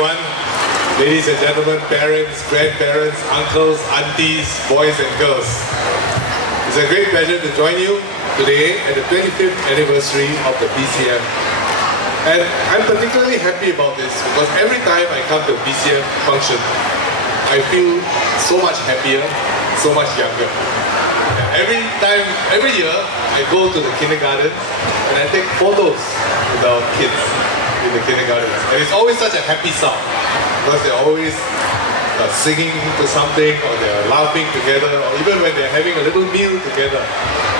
everyone. Ladies and gentlemen, parents, grandparents, uncles, aunties, boys and girls. It's a great pleasure to join you today at the 25th anniversary of the PCF. And I'm particularly happy about this because every time I come to a PCF function, I feel so much happier, so much younger. Every year, I go to the kindergarten and I take photos with our kids in the kindergarten. And it's always such a happy sound because they're always singing to something, or they're laughing together, or even when they're having a little meal together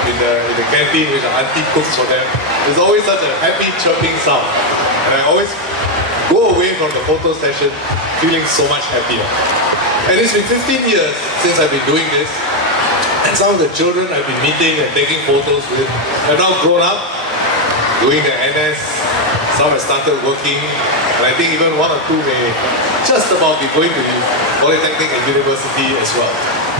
in the canteen which the auntie cooks for them. There's always such a happy chirping sound. And I always go away from the photo session feeling so much happier. And it's been 15 years since I've been doing this. And some of the children I've been meeting and taking photos with have now grown up, doing their NS. Some have started working, and I think even one or two may just about be going to Polytechnic and university as well.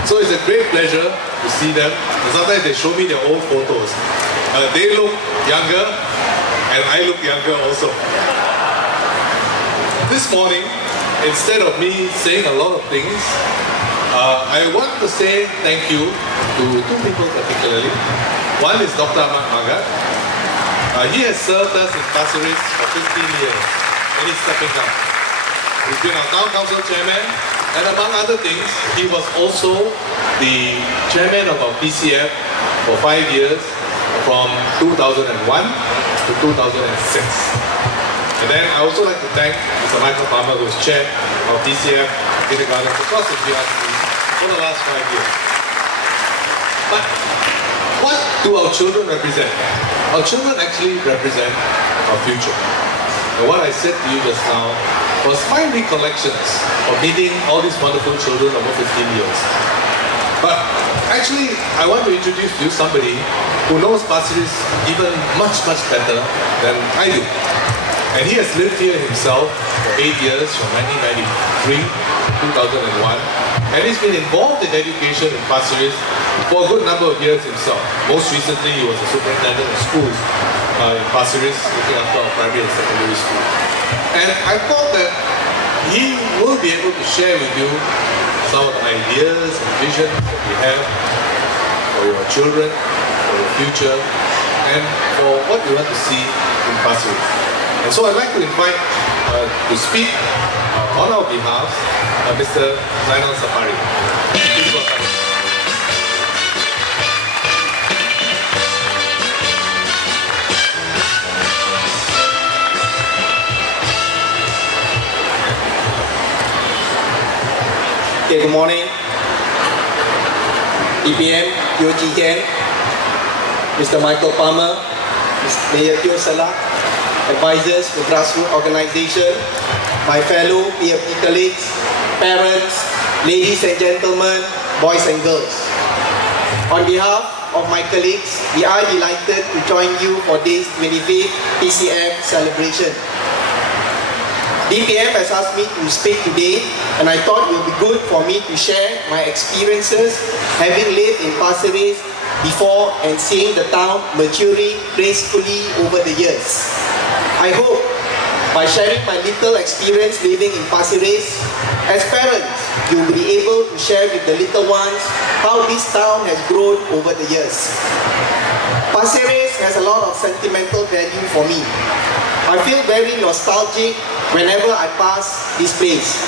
So it's a great pleasure to see them. And sometimes they show me their old photos. They look younger, and I look younger also. This morning, instead of me saying a lot of things, I want to say thank you to two people particularly. One is Dr. Ahmad Magat. He has served us in Pasir Ris for 15 years, and he's stepping down. He's been our town council chairman, and among other things, he was also the chairman of our PCF for 5 years, from 2001 to 2006. And then I also like to thank Mr. Michael Palmer, who has chaired our PCF kindergarten across the GRC for the last 5 years. But what do our children represent? Our children actually represent our future. And what I said to you just now was my recollections of meeting all these wonderful children over 15 years. But actually, I want to introduce to you somebody who knows Pasir Ris even much, much better than I do. And he has lived here himself for 8 years, from 1993 to 2001. And he's been involved in education in Pasir Ris for a good number of years himself. Most recently, he was a superintendent of schools in Pasir Ris, looking after our primary and secondary school. And I thought that he will be able to share with you some of the ideas and visions that we have for your children, for your future, and for what you want to see in Pasir Ris. And so I'd like to invite to speak on our behalf Mr. Zainal Sapari. Please welcome. Okay, good morning. DPM Teo, Mr. Michael Palmer, Mr. Mayor Teo Salah, advisors for grassroots organization, my fellow PFP colleagues, parents, ladies and gentlemen, boys and girls. On behalf of my colleagues, we are delighted to join you for this 25th PCF celebration. DPM has asked me to speak today, and I thought it would be good for me to share my experiences having lived in Pasir Ris before and seeing the town maturing gracefully over the years. I hope by sharing my little experience living in Pasir Ris, as parents, you will be able to share with the little ones how this town has grown over the years. Pasir Ris has a lot of sentimental value for me. I feel very nostalgic whenever I pass this place.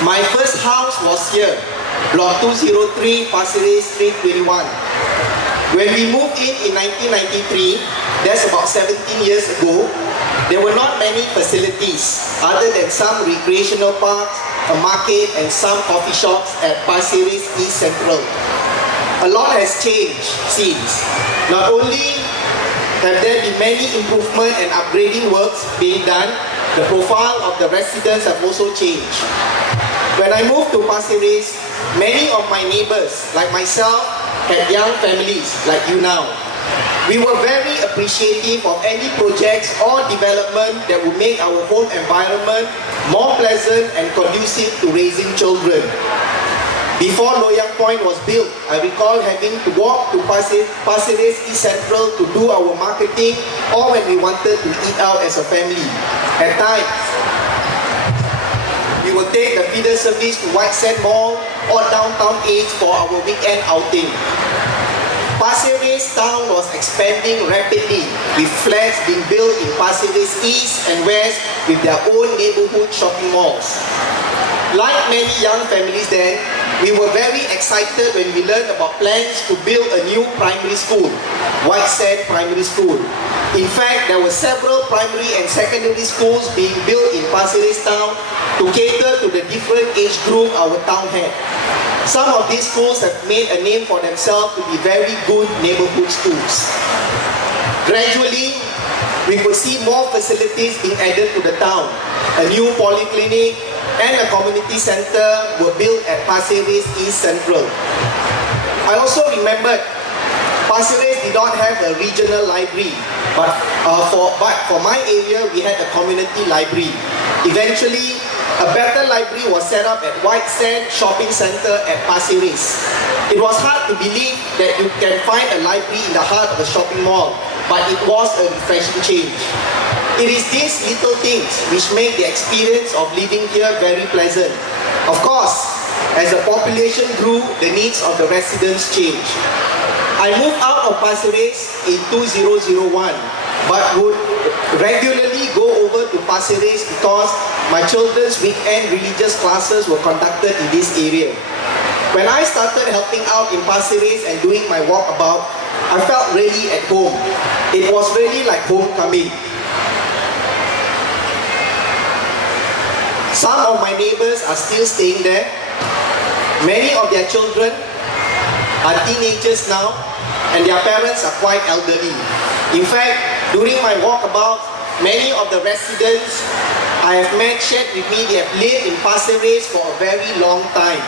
My first house was here, Block 203, Pasir Ris, Street 21. When we moved in 1993, that's about 17 years ago, there were not many facilities other than some recreational parks, a market, and some coffee shops at Pasir Ris East Central. A lot has changed since. Not only have there been many improvement and upgrading works being done, the profile of the residents have also changed. When I moved to Pasir Ris, many of my neighbors, like myself, had young families like you now. We were very appreciative of any projects or development that would make our home environment more pleasant and conducive to raising children. Before Loyang Point was built, I recall having to walk to Pasir Ris East Central to do our marketing, or when we wanted to eat out as a family. At times, take the feeder service to White Sand Mall or Downtown East for our weekend outing. Pasir Ris town was expanding rapidly, with flats being built in Pasir Ris East and West with their own neighborhood shopping malls. Like many young families then, we were very excited when we learned about plans to build a new primary school, White Sand Primary School. In fact, there were several primary and secondary schools being built in Pasir Ris town to cater to the different age group our town had. Some of these schools have made a name for themselves to be very good neighborhood schools. Gradually, we could see more facilities being added to the town. A new polyclinic and a community center were built at Pasir Ris East Central. I also remembered Pasir Ris did not have a regional library, but for my area, we had a community library. Eventually, a better library was set up at White Sand Shopping Center at Pasir Ris. It was hard to believe that you can find a library in the heart of a shopping mall, but it was a refreshing change. It is these little things which make the experience of living here very pleasant. Of course, as the population grew, the needs of the residents changed. I moved out of Pasir Ris in 2001, but would regularly go over to Pasir Ris because my children's weekend religious classes were conducted in this area. When I started helping out in Pasir Ris and doing my walkabout, I felt really at home. It was really like homecoming. Some of my neighbors are still staying there. Many of their children are teenagers now, and their parents are quite elderly. In fact, during my walkabout, many of the residents I have met shared with me they have lived in Pasir Ris for a very long time.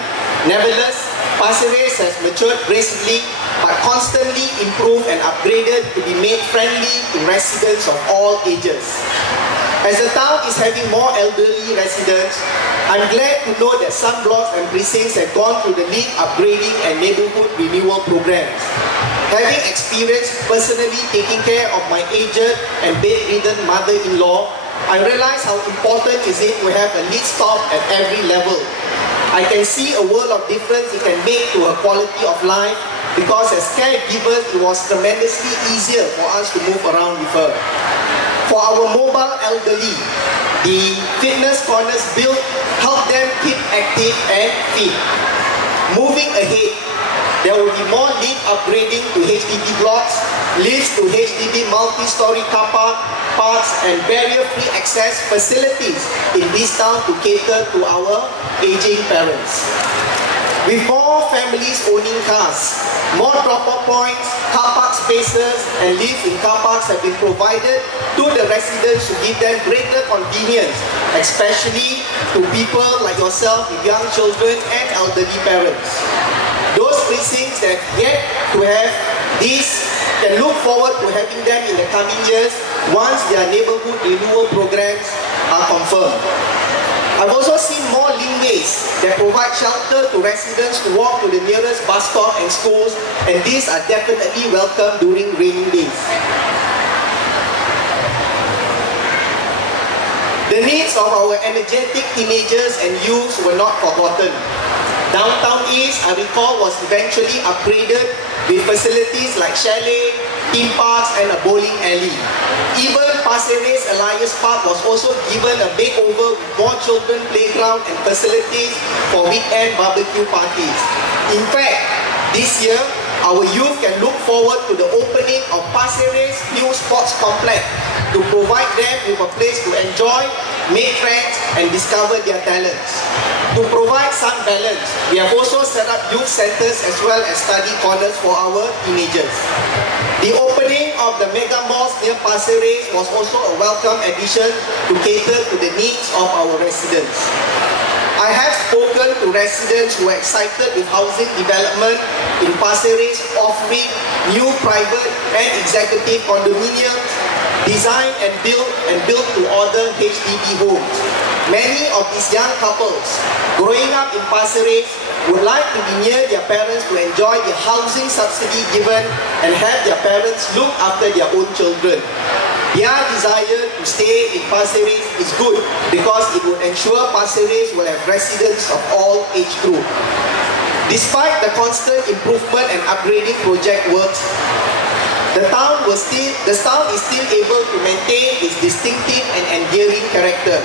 Nevertheless, Pasir Ris has matured gracefully but constantly improved and upgraded to be made friendly to residents of all ages. As the town is having more elderly residents, I'm glad to know that some blocks and precincts have gone through the lift upgrading and neighborhood renewal programs. Having experienced personally taking care of my aged and bedridden mother-in-law, I realize how important is it to have a lead stop at every level. I can see a world of difference it can make to her quality of life because as caregivers, it was tremendously easier for us to move around with her. For our mobile elderly, the fitness corners built help them keep active and fit. Moving ahead, there will be more lift upgrading to HDB blocks, lifts to HDB multi-story car parks and barrier-free access facilities in this town to cater to our aging parents. With more families owning cars, more drop-off points, car park spaces and lifts in car parks have been provided to the residents to give them greater convenience, especially to people like yourself with young children and elderly parents. Those precincts that yet to have these can look forward to having them in the coming years once their neighborhood renewal programs are confirmed. I've also seen more laneways that provide shelter to residents to walk to the nearest bus stop and schools, and these are definitely welcome during rainy days. The needs of our energetic teenagers and youths were not forgotten. Downtown East, I recall, was eventually upgraded with facilities like chalet, theme parks and a bowling alley. Even Pasir Ris Alliance Park was also given a makeover with more children playground and facilities for weekend barbecue parties. In fact, this year, our youth can look forward to the opening of Pasir Ris new sports complex to provide them with a place to enjoy, make friends and discover their talents. To provide some balance, we have also set up youth centers as well as study corners for our teenagers. The opening of the mega malls near Pasir Ris was also a welcome addition to cater to the needs of our residents. I have spoken to residents who are excited with housing development in Pasir Ris offering new private and executive condominiums designed and built to order HDB homes. Many of these young couples growing up in Pasir Ris would like to be near their parents to enjoy the housing subsidy given and have their parents look after their own children. Their desire to stay in Pasir Ris is good because it would ensure Pasir Ris will have residents of all age group. Despite the constant improvement and upgrading project works, the town is still able to maintain its distinctive and endearing character.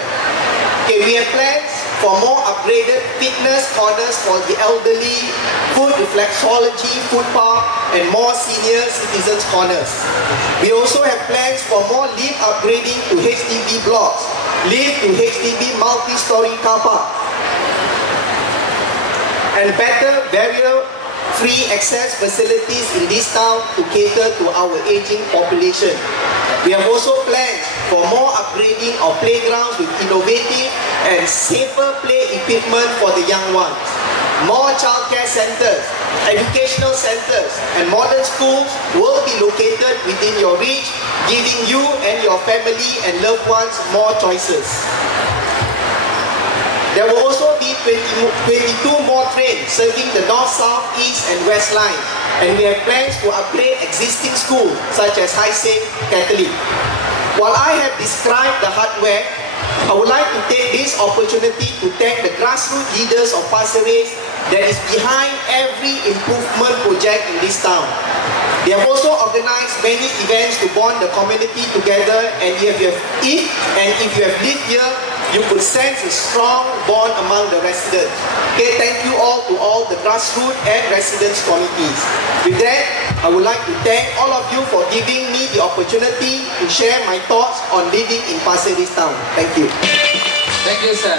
Okay, we have plans for more upgraded fitness corners for the elderly, food reflexology, food park, and more senior citizens corners. We also have plans for more lift upgrading to HDB blocks, lift to HDB multi-story car park, and better barrier-free access facilities in this town to cater to our aging population. We have also plans for more upgrading of playgrounds with innovative and safer play equipment for the young ones. More childcare centers, educational centers, and modern schools will be located within your reach, giving you and your family and loved ones more choices. There will also be 22 more trains serving the north, south, east, and west lines. And we have plans to upgrade existing schools such as High Saint Catholic. While I have described the hardware, I would like to take this opportunity to thank the grassroots leaders of Pasir Ris that is behind every improvement project in this town. They have also organized many events to bond the community together, and if you have lived here, you could sense a strong bond among the residents. Okay, thank you all to all the grassroots and residents committees. With that, I would like to thank all of you for giving me the opportunity to share my thoughts on living in Pasir Ris town. Thank you. Thank you, sir.